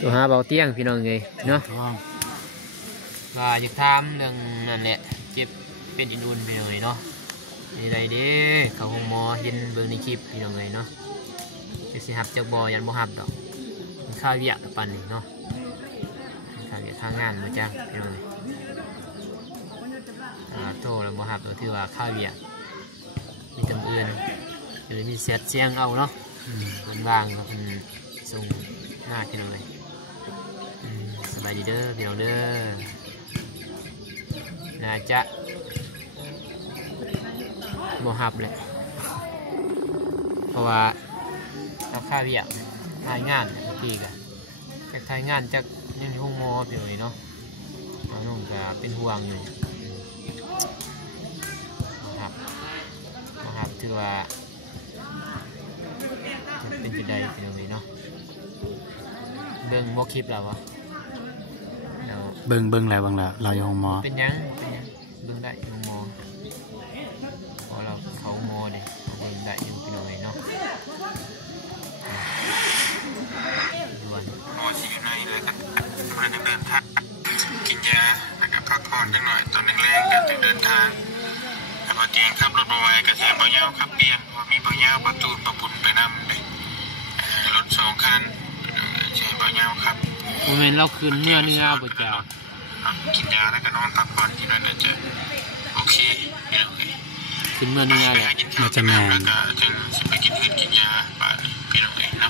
ตัวหาเบาเตียงพี่น้องเลยเนาะว่าจะทำเรื่องนั่นแหละเจ็บเป็นอินอุ่นพี่น้องเลยเนาะนี่ไรเด้เขาคงมอเห็นเบิ่งในคลิปพี่น้องเลยเนาะจะสิหับจากบอยันบ่หับดอกข้าวเวียกกับปันนี่เนาะข้าวเวียกข้างงานมาจ้างพี่น้องเลยโทษแล้วบ่หับก็ถือว่าข้าวเวียกมีจำเอื่นหรือมีเสียดเสียงเอาเนาะมันวางก็เป็นส่งหน้าพี่น้องเลยสบายดีเด้อพี่น้องเด้อน่าจะบ่หับเลยเพราะว่าเอาข้าวเวียกทายงานเมื่อกี้กันจากทายงานจากยังห้องมอพี่น้องเลยเนาะน้องก็เป็นห่วงอยู่นะครับถือว่าเป็นจุดใดเป็นยังไงเนาะเบิ่งโมคลิปแล้ววะเบิ่งแล้วบ้างละเราอยู่ห้องมอเป็นยังเบิ่งได้ห้องมอพอเราเขามอเลยเบิ่งได้ยังเป็นยังไงเนาะด่วนมอสีในเลยครับมาเดินทางกินยานะครับพักผ่อนกันหน่อยตอนแรงๆกันเดินทางแต่พอเตียงขับรถมาไว้กระแสบ่ยาวขับเปลี่ยนว่ามีบ่ยาวประตูประปุ่นไปนำเลยรถ2 คันใช้บ่ยาวครับโมเมนต์เราคืนเนื้อบ่จ้ากินยาแล้วก็นอนพักผ่อนที่นั่นจะโอเคคืนเนื้อเลยมันจะแมนแล้วก็จึงสิไปกินยาป่ะพี่น้องเองนะ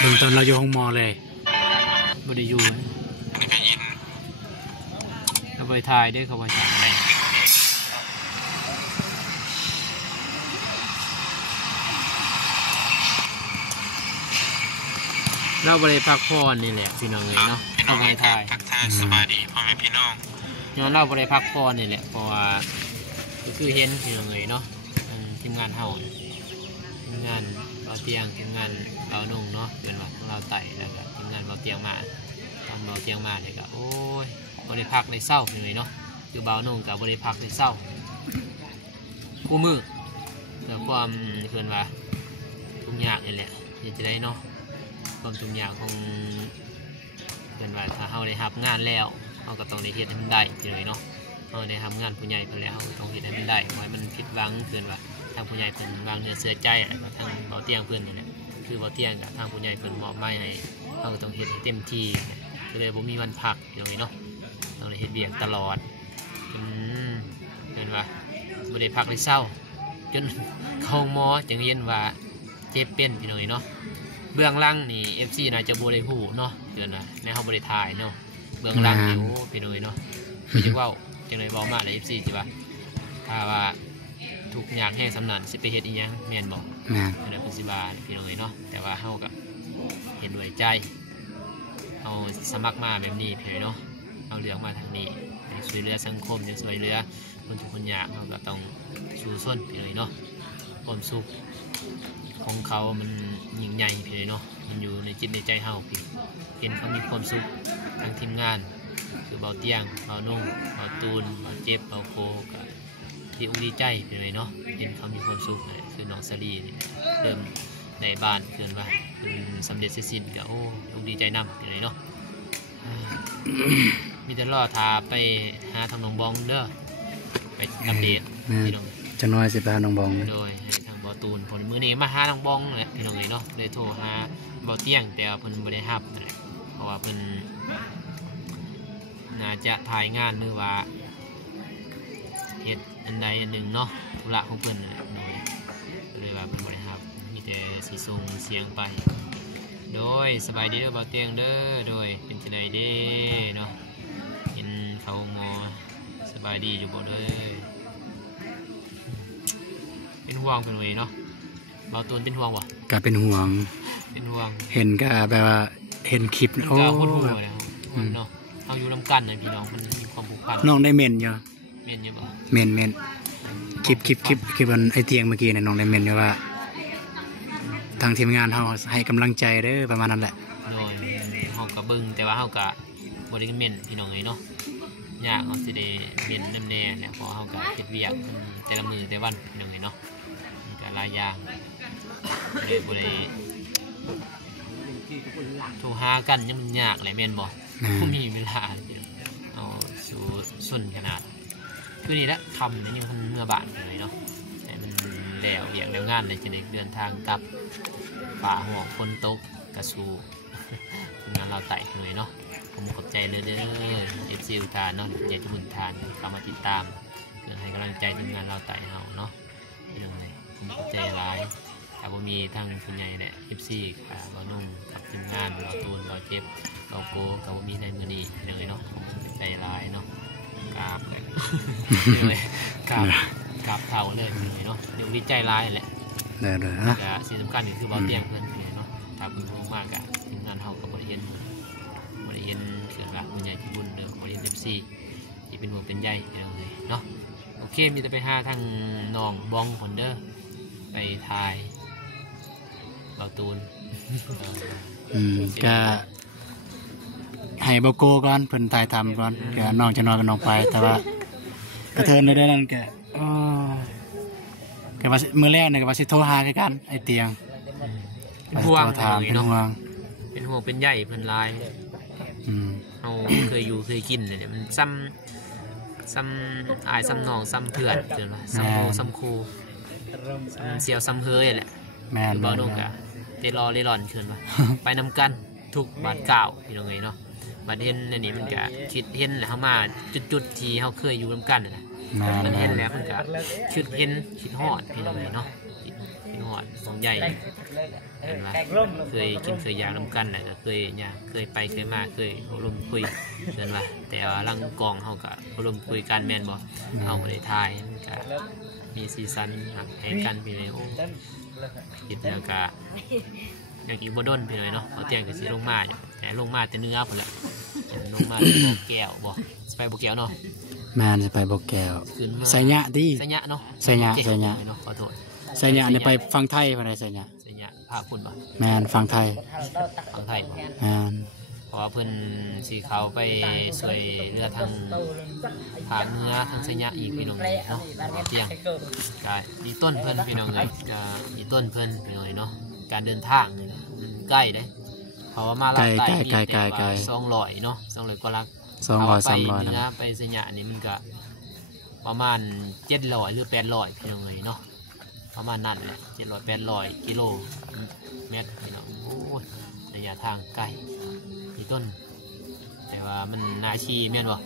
เบิ่งตอนเราอยู่ห้องมอเลยบ่ได้อยู่นี่ก็ยินเราไปถ่ายได้เขาไปถ่ายเราไปพักผ่อนนี่แหละพี่น้องเลยเนาะเอาไปถ่ายสบายดีพ่อแม่พี่น้องย้อนเราไปพักผ่อนนี่แหละเพราะว่าก็คือเห็นพี่น้องเลยเนาะทีมงานเฮาทีมงานเราเตียงทีมงานเรานุ่งเนาะเป็นว่าเราไต่แล้วก็ทีมงานเราเตียงมาทำเราเตียงมาเลยก็โอ้ยบริพักในเศร้าพี่น้องเนาะคือเบานุ่งกับบริพักในเศร้าคู่มือเพื่อความเพื่อนว่าทุกอย่างนี่แหละที่จะได้เนาะความทุกอย่างของเพื่อนว่าถ้าเราได้รับงานแล้วเราก็ต้องได้เฮ็ดให้มันได้พี่น้องเนาะเราได้ทำงานผู้ใหญ่ไปแล้วเราต้องเฮ็ดให้มันได้ไว้มันผิดหวังเพื่อนว่าทางผู้ใหญ่เพื่อนวางเนื้อเสือใจอะไรก็ทางเบาเตียงเพื่อนนี่แหละคือเบาเตียงกับทางผู้ใหญ่เพื่อนมอบหมายให้เราก็ต้องเฮ็ดให้เต็มที่ก็เลยบ่มีวันพักพี่น้องเนาะต้องได้เฮ็ดเบียกตลอดจนเห็นว่าไม่ได้พักเลยเศร้าจนเข้าหมอจึงเย็นว่าเจ็บเป็นพี่น้องเนาะเบื้องล่างนี่ FC น่าจะบ่ได้ฮู้เนาะเดือนน่ะในเฮาบ่ได้ถ่ายเนาะเบื้องล่างนี่โอ้พี่น้องเนาะสิเว้าจังได๋เว้ามาแล้ว FC สิว่าถ้าว่าทุกอย่างแห้งสำนันสิไปเฮ็ดอีหยังแม่นบ่แม่นเดี๋ยวเพิ่นสิว่าพี่น้องเนาะแต่ว่าเฮาก็เห็นด้วยใจเอาสมัครมาแบบนี้พี่น้องเนาะเอาเลือกมาทางนี้ช่วยเหลือสังคมจะช่วยเหลือคนทุกคนยากเราก็ต้องสู้ส้นพี่เลยเนาะความสุขของเขามันยิ่งใหญ่พี่เลยเนาะมันอยู่ในจิตในใจเฮาพี่เห็นเขามีความสุขทางทีมงานคือเบาเตียงเบานุ่งเบาตูนเบาเจ็บเบาโคก็ที่อุ้งดีใจพี่เลยเนาะเห็นเขามีความสุขคือน้องสลีเริ่มในบ้านเกินว่าเป็นสำเร็จเสร็จสิ้นก็โอ้อุ้งดีใจนำพี่เลยเนาะมีแต่รอทาไปหาทางน้องบองเด้อไปอัปเดตพี่น้องจะน้อยสิไปหาน้องบองโดยทางบอตูนผลมือนี้มาหาน้องบองแหละพี่น้องเลยเนาะเลยโทรหาบอเตี้ยงแต่เพิ่นบ่ได้รับนั่นแหละเพราะว่าเพิ่นน่าจะถ่ายงานหรือว่าเฮ็ดอันใดอันหนึ่งเนาะธุระของเพิ่นเลยว่าเพิ่นบ่ได้รับมีแต่สิส่งเสียงไปโดยสบายดีเด้อบ่าวเตียงเด้อโดยเป็นจังไดเด้เนาะเห็นเขาหมอสบายดีอยู่บ่เด้อเป็นห่วงเป็นไงเนาะบ่าวตูนเป็นห่วงบ่ก็เป็นห่วงเห็นก็แบบว่าเห็นคลิปโอ้เนาะเอาอยู่นำกันนะพี่น้องมันมีความผูกพันน้องได้เมนอยู่บ่เมนคลิปมันไอเตียงเมื่อกี้เนี่ยน้องได้เมนอยู่ว่าทางทีมงานเขาให้กำลังใจเด้อประมาณนั้นแหละโดยเขากะบึ้งแต่ว่าเขากะบริเมนพี่น้องเลยเนาะยากเขาสิได้เมนแน่เนี่ยเพราะเขากะเฮ็ดเวียกแต่ละมือแต่วันพี่น้องเลยเนาะกะ หลายอย่างเลยบ่ได้โทรหากันยังมันยากเลยแม่นบ่บ่มีเวลาเอาสู่ส่วนขนาดคือนี่แหละคำนี่มันเมื่อบานเลยเนาะแต่มันแล้วเวียงแล้วงานเลยจะได้เดินทางกลับป่าหัวคนตกกระสูงานเราไต่เลยเนาะผมขอบใจเลยเด้อFC ทุกท่านเนาะอยากจะบุญทานเข้ามาติดตามเพื่อให้กำลังใจทีมงานเราไต่เฮาเนาะเรื่องอะไรผมขอบใจหลายถ้าบ่มีทางคุณใหญ่และ FC ค่ะบ่นุ่งกับทีมงานเราตูนเราเจ็บเราโกกับบ่มีในมื้อนี้เลยเนาะผมขอบใจหลายเนาะกราบเลยกราบเท่าเลยเนาะเดี๋ยวดีใจหลายแหละเด้อๆนะแต่สิ่งสำคัญคือบ่เตียงเพิ่นเนาะถ้าเพิ่นมากอ่ะทีมงานเฮาก็บ่ได้เห็นเกี่ยวกับคุณใหญ่ที่บุญเด้อบริเวณ14ที่เป็นห่วงเป็นใยเลยเนาะโอเคมีแต่ไปหาทางน้องบองคนเด้อไปถ่ายเบาตูนก็ให้โบโก้ก่อนเพิ่นถ่ายทำก่อนก็น้องจะนอนกับน้องไปแต่ว่ากระเทินในนั้นก็ก็ว่ามื้อแรกเนี่ยก็ว่าสิโทรหาคือกันไอ้เตียงเป็นห่วงเป็นห่วงเป็นใยเพิ่นหลายเราเคยอยู่เคยกินเนี่ยมันซ้ำอายซ้ำน้องซ้ำเพื่อนเกินว่าซ้ำโมซ้ำครูเสียวซ้ำเฮยแหละบอลงกะเตลอเล่ร่อนเกินว่าไปนำกันทุกบาทเก่าพี่น้องเนาะบาทเห็นอันนี้มันกะคิดเห็นแล้วเขามาจุดที่เขาเคยอยู่นำกันนะมันเห็นแล้วมันกะคิดเห็นคิดหอดพี่น้องเนาะคิดหอดของใหญ่เห็นว่าเคยกินเคยอยากนำกันแหละก็เคยเนี่ยเคยไปเคยมาเคยอารมณ์คุยเห็นว่าแต่ว่าลังกองเขากะอารมณ์คุยกันแมนบอกเอาในทายมันกะมีซีซันให้กันพี่เลยโอ้คิดแล้วกะอย่างอีกบดนพี่เลยเนาะเขาเตียงกับสีลงมาแต่ลงมาแต่เนื้อผมแหละลงมาโบแก้วบอกไปโบแก้วเนาะแมนจะไปโบแก้วใส่ยะดิใส่ยะเนาะใส่ยะเนาะขอโทษใส่ยะเนี่ยไปฟังไทยอะไรใส่ยะภาคคุณป่ะแมนฟังไทยแมนเพราะว่าเพื่อนสีเขาไปสวยเรือทางผาเนื้อทางสัญญาอีกพี่น้องเนาะเตียงก็ดีต้นเพื่อนพี่น้องเลยก็ดีต้นเพื่อนพี่น้องเนาะการเดินทางใกล้ได้เพราะว่ามาลาไต่200เนาะ200กว่าลัก200-300นะไปสัญญานี่มันก็ประมาณ700หรือ800พี่น้องเลยเนาะประมาณนั้นแหละ700-800กิโลเมตรพี่น้องโอ้ยระยะทางไกลมีต้นแต่ว่ามันนาทีแม่นบ่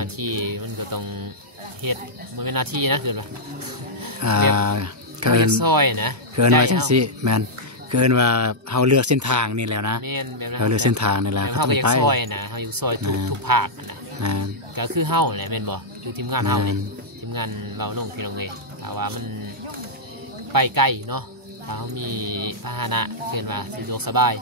นาทีมันก็ต้องเฮ็ดมันเป็นนาทีนะคือว่าเกินซอยนะเกินว่าจังซี่แม่นเกินว่าเฮาเลือกเส้นทางนี่แล้วนะเราเลือกเส้นทางนี่แหละเฮาก็อยากซอยนะเฮาอยู่ซอยทุกภาคนะก็คือเฮาแหละแม่นบ่คือทีมงานเฮานี่ทีมงานเบาน้องพี่น้องเอ้ยถ้าว่ามันไปไกลเนาะเขามีพาหนะเพื่อนว่าสะดวกสบาย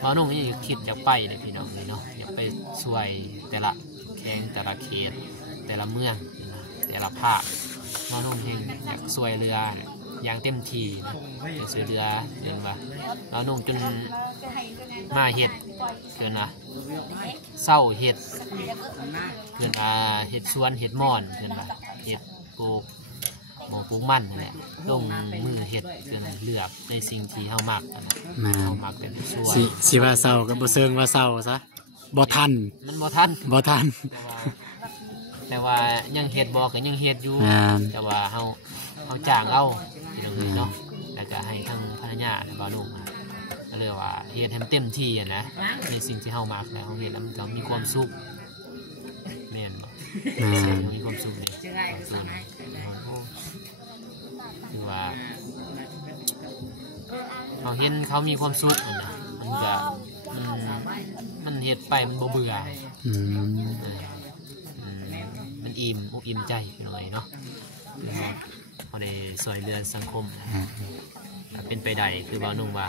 หมอนุ่งนี่คิดจะไปเลยพี่น้องเลยเนาะอยากไปช่วยแต่ละแข่งแต่ละเขตแต่ละเมืองแต่ละภาคหมอนุ่งเองอยากช่วยเรืออย่างเต็มที่นะอยากช่วยเรือเพื่อนว่าหมอนุ่งจนมาเห็ดเพื่อนว่าเศร้าเห็ดเพื่อนว่าเห็ดสวนเห็ดม่อนเพื่อนว่าเห็ดปลูกหมูปุ้งมันนี่แหละลงมือเห็ดเพื่อนเลือกในสิ่งที่เฮามักนะเฮามักเป็นส่วนสิว่าเศร้าก็บ่เชิงว่าเศร้าซะบ่ทันมันบ่ทันแต่ว่ายังเห็ดบ่ก็ยังเห็ดอยู่แต่ว่าเฮาจ้างเอาที่ตรงนี้เนาะแล้วก็ให้ทั้งภรรยาและบ่าวลูกก็เลยว่าเฮ็ดให้เต็มที่นะในสิ่งที่เฮามักแล้วเฮาเฮ็ดแล้วมันก็มีความสุขแม่นบ่มีความสุขดีคือว่าเขาเห็นเขามีความสุขนะมันก็มันเห็ดไปมันเบื่อมันอิ่มใจหน่อยเนาะเขาได้สวยเรือสังคมเป็นไปได้คือบ่าวนุ่งว่า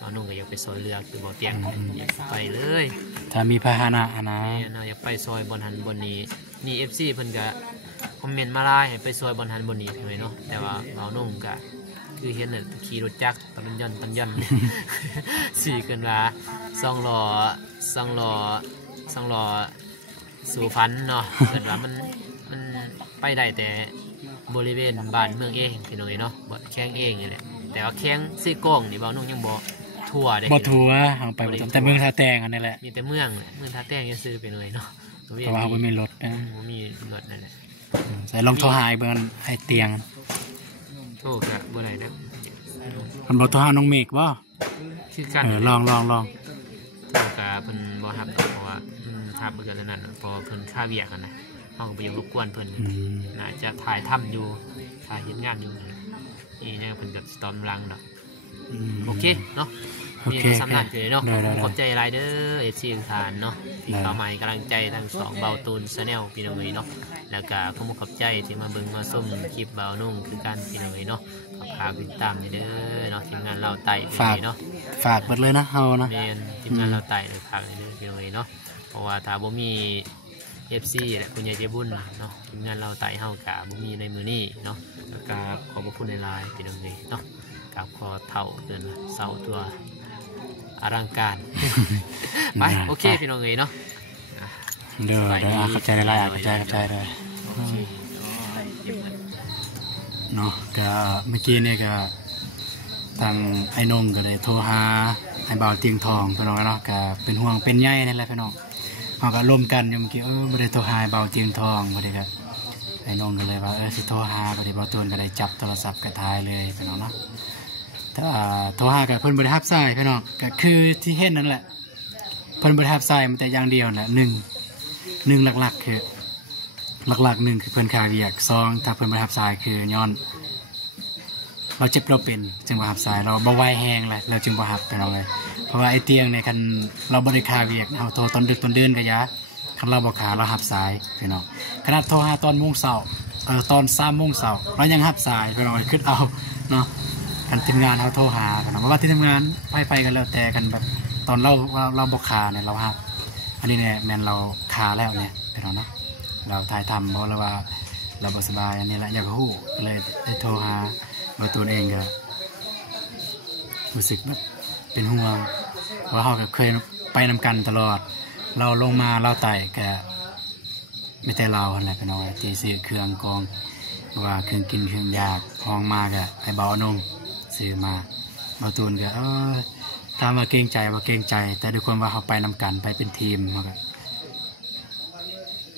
บ่าวนุ่งก็อยากไปซอยเรือคือบ่าวเตียงอยากไปเลยถ้ามีพาหนะนะอยากไปซอยบนหันบนนี้นี่ FC เพิ่นก็คอมเมนต์มาไล่ให้ไปซอยบนหันบนนี้เลยเนาะแต่ว่าบ่าวนุ่งก็คือเห็นน่ะขี่รถจักรตันย่อนสี่เกินว่า2 ล้อสู่ฟันเนาะเกินว่ามันไปได้แต่ บริเวณบ้านเมืองเองพี่น้องเนาะบ่แข้งเองนี่แหละแต่ว่าแข้งซี่กล้องนี่เบานุ่งยังบ่ทั่วได้ บ่ทัวเอาไปบ่แต่เมืองท่าแตงอันนี้แหละ มีแต่เมืองท่าแต้งยังซื้อไปเลยเนาะ เพราะว่าบ่มีรถนะ บ่มีรถนั่นแหละ ใส่ลองโทรหาเบิ่งไอ้เตียง โทษก็บ่ได้นะ มันบ่โทรหาน้องเมฆบ่ คือกัน ลอง โทษก็เพิ่นบ่รับดอกเพราะว่าทับเกิดแล้วนั่นเพราะเพิ่นค่าเวียกกันนะเฮาก็บ่อยากรบกวนเพิ่นน่าจะถ่ายทำอยู่ถ่ายเฮ็ดงานอยู่นี่เนี่ยเพิ่นก็สตอมรังดอกโอเคเนาะมีสำนักอยู่เนาะขอบใจหลายเด้อ FC ทุกท่านเนาะที่เข้ามาให้กำลังใจทั้ง2เบาตูน Channel พี่น้องเอ้ยเนาะแล้วก็ขอบใจที่มาเบิ่งมาส้มคลิปเบานุ่งคือกันพี่น้องเอ้ยเนาะฝากติดตามเด้อเนาะทีมงานเราไต่เนาะ ฝากเบิดเลยนะเฮานะ แม่นทีมงานเราไต่เลยฝากเด้อพี่น้องเอ้ยเนาะเพราะว่าถ้าบ่มี FC และคุณยายเจบุญเนาะทีมงานเราไต่เฮาก็บ่มีในมื้อนี้เนาะแล้วก็ขอบคุณหลายๆพี่น้องเอ้ยเนาะกับขอเท่าเกินเสาตัวอลังการ ไปโอเคพี่น้องเอ้ยเนาะ เด้อเข้าใจหลายๆเข้าใจเลยเนาะก็เมื่อกี้นี่ก็ทางไอ้นงก็เลยโทรหาไอ้บ่าวเตียงทองพี่น้องเนาะก็เป็นห่วงเป็นใยนั่นแหละพี่น้องเฮาก็ร่วมกันอยู่เมื่อกี้บ่ได้โทรหาไอ้บ่าวเตียงทองบ่ได้ก็ไอ้นงก็เลยว่าสิโทรหาบ่ได้บ่าวตูนก็ได้จับโทรศัพท์ก็ถ่ายเลยพี่น้องเนาะถ้าโทรหากับเพิ่นบ่ได้รับสายพี่น้องก็คือที่เห็นนั่นแหละเพิ่นบ่ได้รับสายมันแต่อย่างเดียวแหละหนึ่งหลักๆคือหลักๆ1คือเพิ่นค่าเวียก2ถ้าเพิ่นบ่ได้รับสายคือย้อนเราเจ็บเราเป็นจึงบ่รับสายเราบ่ไหวแฮงเลยเราจึงบ่รับพี่น้องเลยเพราะว่าไอ้เตียงในคันเราบ่ได้ค่าเวียกเฮาโทรตอนดึกตอนเดือนก็ยะคันเราบ่ค่าเรารับสายพี่น้องขนาดโทรหาตอนโมงเช้าตอน3 โมงเช้าเรายังรับสายพี่น้องคิดเอาเนาะกันทีมงานเขาโทรหากันนะว่าที่ทำงานไปกันแล้วแต่กันแบบตอนเราบอกขาเนี่ยเราหักอันนี้เนี่ยแมนเราขาแล้วเนี่ยเป็นเราเนาะเราถ่ายทำเพราะว่าเราบสบายอันนี้แหละอยากหู้เลยได้โทรหาตัวเองก็รู้สึกแบบเป็นห่วงเพราะเขาก็เคยไปนำกันตลอดเราลงมาเราไต่ก็ไม่แต่เราอะไรเป็นน้อยตีซื้อเครื่องกองว่าเครื่องกินเครื่องยากห้องมากอะไอ้เบานงซื้อมาเบาตูนก็ถามว่าเกรงใจว่าเกรงใจแต่ด้วยความว่าเขาไปนำกันไปเป็นทีมมันก็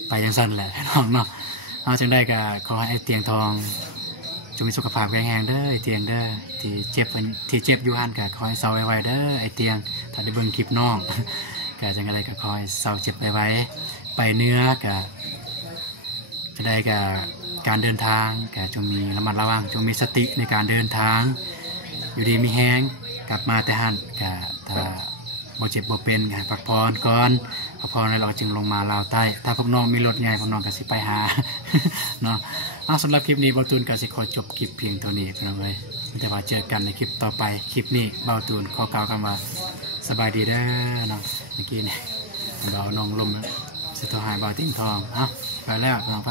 ไปยังสั้นแหละน้องเนาะเอาจังได้ก็ขอให้ไอ้เตียงทองจงมีสุขภาพแข็งแรงเด้อไอ้เตียงเด้อที่เจ็บอยู่หันก็ขอให้เศร้าไวๆเด้อไอ้เตียงถ้าได้เบิ่งคลิปน้องก็จังอะไรก็ขอให้เศร้าเจ็บไวๆไปเนื้อก็จะได้ก็การเดินทางแกจงมีระมัดระวังจงมีสติในการเดินทางอยู่ดีมีแห้งกลับมาแต่หันแกถ้าบ่เจ็บบ่เป็นแกพักผ่อนก่อนพักผ่อนแล้วเราจึงลงมาลาวใต้ถ้าพวกน้องมีรถใหญ่พวกน้องก็สิไปหา เนาะสำหรับคลิปนี้เบาตูนก็สิขอจบคลิปเพียงเท่านี้พี่น้องเลยแต่ว่าเจอกันในคลิปต่อไปคลิปนี้เบาตูนขอกล่าวคำว่าสบายดีเด้อเนาะเมื่อกี้เนี่ยเบาน้องลมสิโทรหาเบาติ้งทองไปแล้วน้องไป